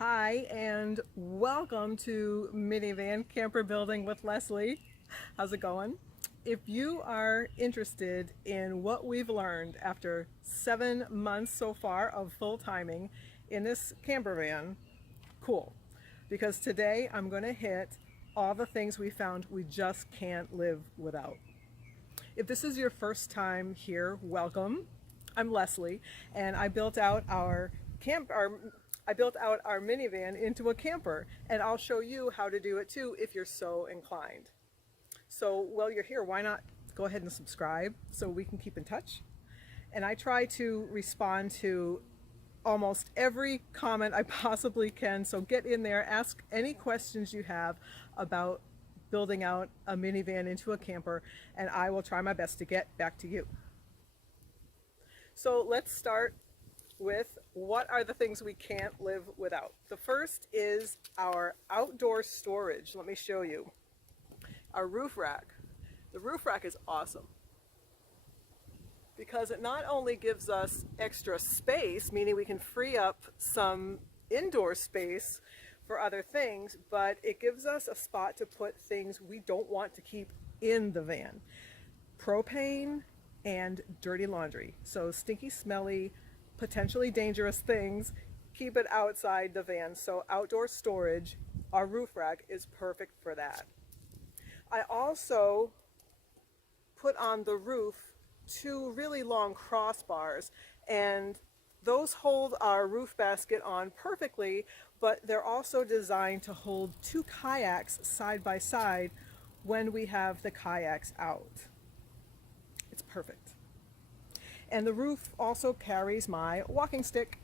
Hi and welcome to Minivan Camper Building with Leslie. How's it going? If you are interested in what we've learned after 7 months so far of full timing in this camper van, cool. Because today I'm going to hit all the things we found we just can't live without. If this is your first time here, welcome. I'm Leslie, and I built out our minivan into a camper, and I'll show you how to do it too if you're so inclined. So while you're here, why not go ahead and subscribe so we can keep in touch? And I try to respond to almost every comment I possibly can, so get in there, ask any questions you have about building out a minivan into a camper, and I will try my best to get back to you. So let's start with what are the things we can't live without. The first is our outdoor storage. Let me show you. Our roof rack. The roof rack is awesome because it not only gives us extra space, meaning we can free up some indoor space for other things, but it gives us a spot to put things we don't want to keep in the van. Propane and dirty laundry. So stinky, smelly, potentially dangerous things, keep it outside the van. So outdoor storage, our roof rack is perfect for that. I also put on the roof 2 really long crossbars, and those hold our roof basket on perfectly, but they're also designed to hold 2 kayaks side by side when we have the kayaks out. It's perfect. And the roof also carries my walking stick.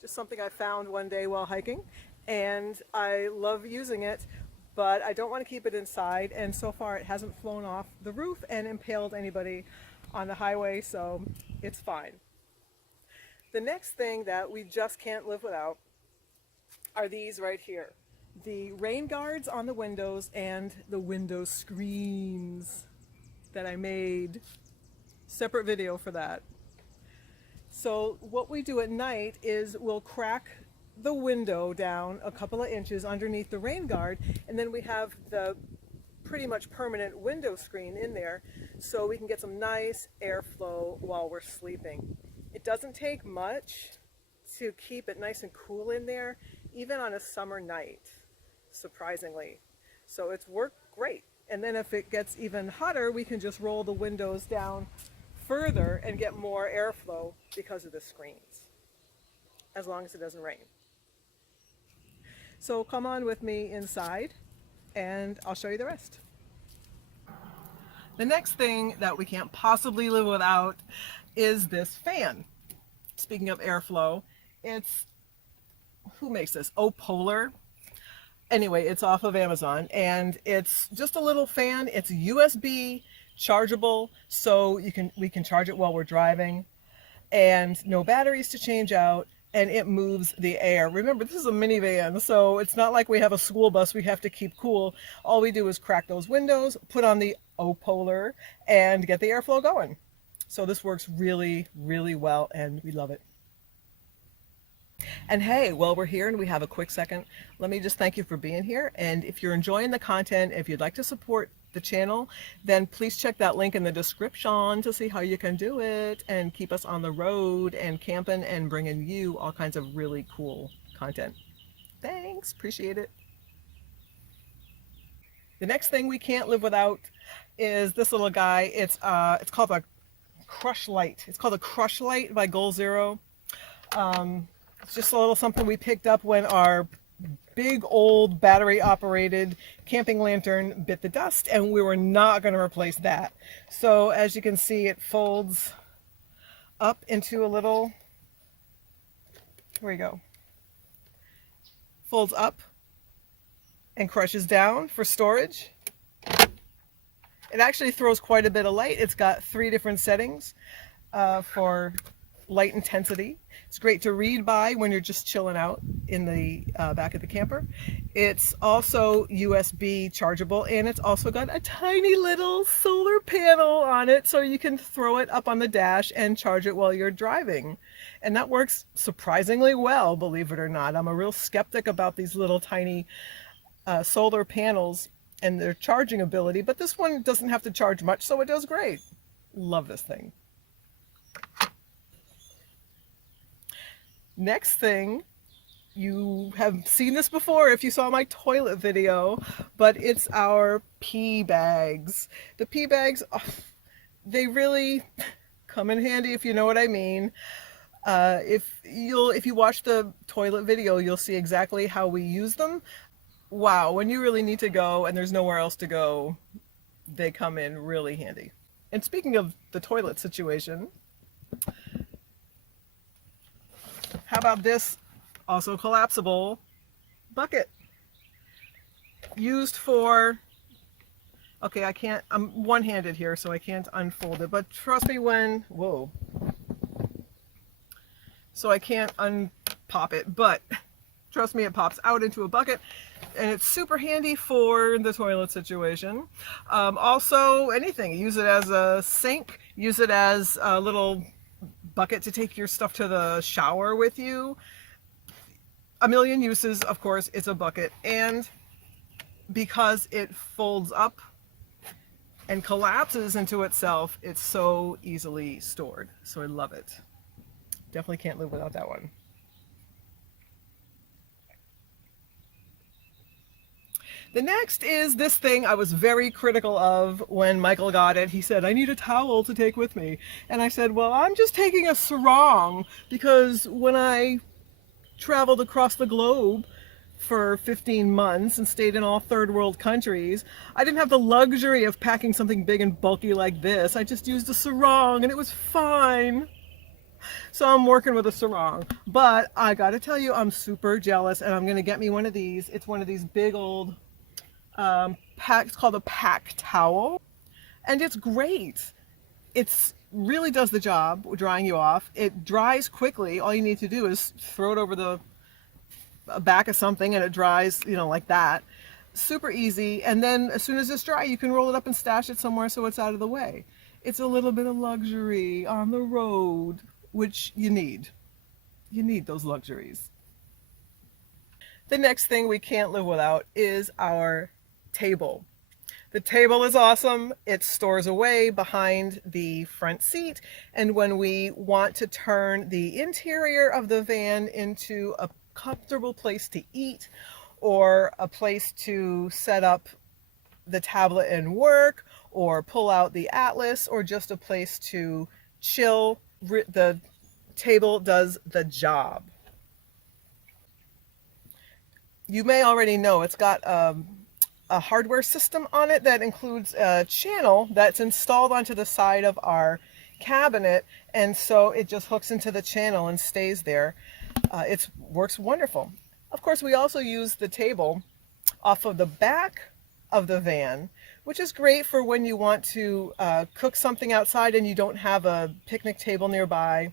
Just something I found one day while hiking, and I love using it, but I don't want to keep it inside, and so far it hasn't flown off the roof and impaled anybody on the highway, so it's fine. The next thing that we just can't live without are these right here. The rain guards on the windows and the window screens that I made. Separate video for that. So what we do at night is we'll crack the window down a couple of inches underneath the rain guard, and then we have the pretty much permanent window screen in there so we can get some nice airflow while we're sleeping. It doesn't take much to keep it nice and cool in there, even on a summer night, surprisingly. So it's worked great. And then if it gets even hotter, we can just roll the windows down further and get more airflow because of the screens, as long as it doesn't rain. So come on with me inside and I'll show you the rest. The next thing that we can't possibly live without is this fan. Speaking of airflow, who makes this? Oh, Polar. Anyway, it's off of Amazon, and it's just a little fan. It's USB chargeable, so we can charge it while we're driving, and no batteries to change out, and it moves the air. Remember, this is a minivan, so it's not like we have a school bus we have to keep cool. All we do is crack those windows, put on the Oh Polar, and get the airflow going. So this works really, really well, and we love it. And hey, while we're here and we have a quick second, let me just thank you for being here. And if you're enjoying the content, if you'd like to support the channel, then please check that link in the description to see how you can do it and keep us on the road and camping and bringing you all kinds of really cool content. Thanks, appreciate it. The next thing we can't live without is this little guy. It's called a Crush Light. It's called a Crush Light by Goal Zero. It's just a little something we picked up when our big old battery operated camping lantern bit the dust, and we were not going to replace that. So as you can see, it folds up into a little, here we go, folds up and crushes down for storage. It actually throws quite a bit of light. It's got 3 different settings for light intensity. It's great to read by when you're just chilling out in the back of the camper. It's also USB chargeable, and it's also got a tiny little solar panel on it so you can throw it up on the dash and charge it while you're driving. And that works surprisingly well, believe it or not. I'm a real skeptic about these little tiny solar panels and their charging ability, but this one doesn't have to charge much, so it does great. Love this thing. Next thing, you have seen this before if you saw my toilet video, but it's our pee bags. The pee bags, they really come in handy, if you know what I mean. If you watch the toilet video, you'll see exactly how we use them. Wow, when you really need to go and there's nowhere else to go, they come in really handy. And speaking of the toilet situation, how about this also collapsible bucket? Used for, okay, I'm one-handed here, so I can't unfold it, but trust me when, whoa. So I can't unpop it, but trust me, it pops out into a bucket, and it's super handy for the toilet situation. Also, anything. Use it as a sink, use it as a little bucket to take your stuff to the shower with you. A million uses, of course. It's a bucket, and because it folds up and collapses into itself, it's so easily stored. So I love it. Definitely can't live without that one. The next is this thing I was very critical of when Michael got it. He said, I need a towel to take with me. And I said, well, I'm just taking a sarong, because when I traveled across the globe for 15 months and stayed in all third world countries, I didn't have the luxury of packing something big and bulky like this. I just used a sarong and it was fine. So I'm working with a sarong. But I gotta tell you, I'm super jealous, and I'm gonna get me one of these. It's one of these big old it's called a pack towel, and it's great. It's really does the job drying you off. It dries quickly. All you need to do is throw it over the back of something and it dries, like that. Super easy. And then as soon as it's dry, you can roll it up and stash it somewhere so it's out of the way. It's a little bit of luxury on the road, which you need. You need those luxuries. The next thing we can't live without is our table. The table is awesome. It stores away behind the front seat, and when we want to turn the interior of the van into a comfortable place to eat, or a place to set up the tablet and work, or pull out the atlas, or just a place to chill, the table does the job. You may already know it's got a hardware system on it that includes a channel that's installed onto the side of our cabinet, and so it just hooks into the channel and stays there. It works wonderful. Of course, we also use the table off of the back of the van, which is great for when you want to cook something outside and you don't have a picnic table nearby.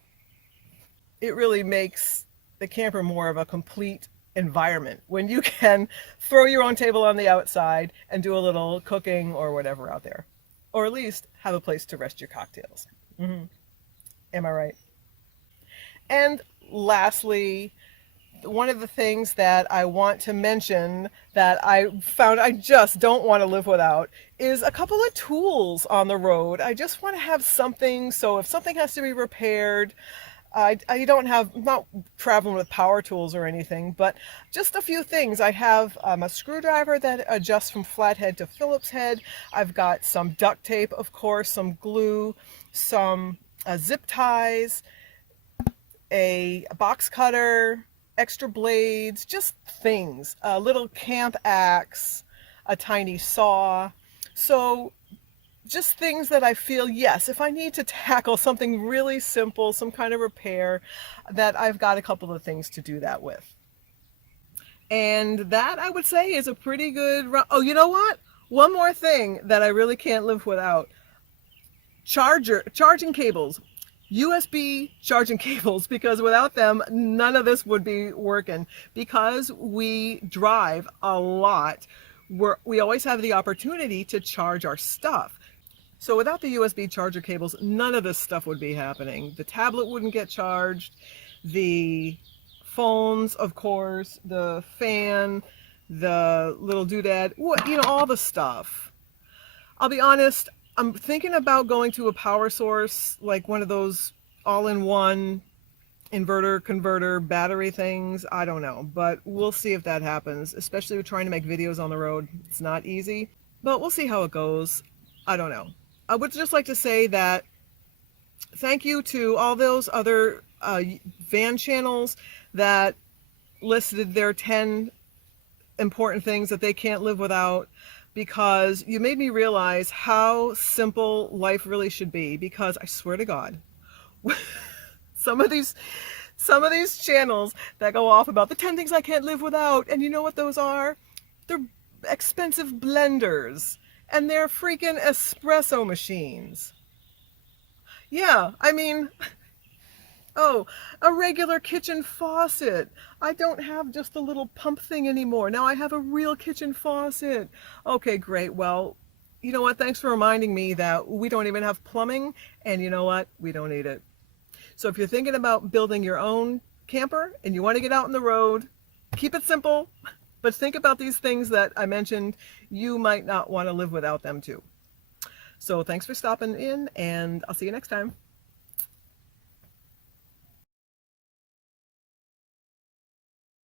It really makes the camper more of a complete environment when you can throw your own table on the outside and do a little cooking or whatever out there, or at least have a place to rest your cocktails. Am I right? And lastly, one of the things that I want to mention that I found I just don't want to live without is a couple of tools on the road. I just want to have something, so if something has to be repaired, I'm not traveling with power tools or anything, but just a few things. I have a screwdriver that adjusts from flathead to Phillips head. I've got some duct tape, of course, some glue, some zip ties, a box cutter, extra blades, just things. A little camp axe, a tiny saw. So just things that I feel, yes, if I need to tackle something really simple, some kind of repair, that I've got a couple of things to do that with. And that, I would say, is a pretty good oh, you know what? One more thing that I really can't live without. Charging cables. USB charging cables, because without them, none of this would be working. Because we drive a lot, we always have the opportunity to charge our stuff. So without the USB charger cables, none of this stuff would be happening. The tablet wouldn't get charged, the phones, of course, the fan, the little doodad, you know, all the stuff. I'll be honest, I'm thinking about going to a power source, like one of those all-in-one inverter, converter, battery things. I don't know, but we'll see if that happens, especially with trying to make videos on the road. It's not easy, but we'll see how it goes. I don't know. I would just like to say that thank you to all those other van channels that listed their 10 important things that they can't live without, because you made me realize how simple life really should be. Because I swear to God, some of these channels that go off about the 10 things I can't live without, and you know what those are? They're expensive blenders, and they're freaking espresso machines. Yeah, I mean, oh, a regular kitchen faucet. I don't have just a little pump thing anymore. Now I have a real kitchen faucet. Okay, great. Well, you know what? Thanks for reminding me that we don't even have plumbing, and you know what? We don't need it. So if you're thinking about building your own camper and you want to get out on the road, keep it simple, but think about these things that I mentioned. You might not want to live without them too. So thanks for stopping in, and I'll see you next time.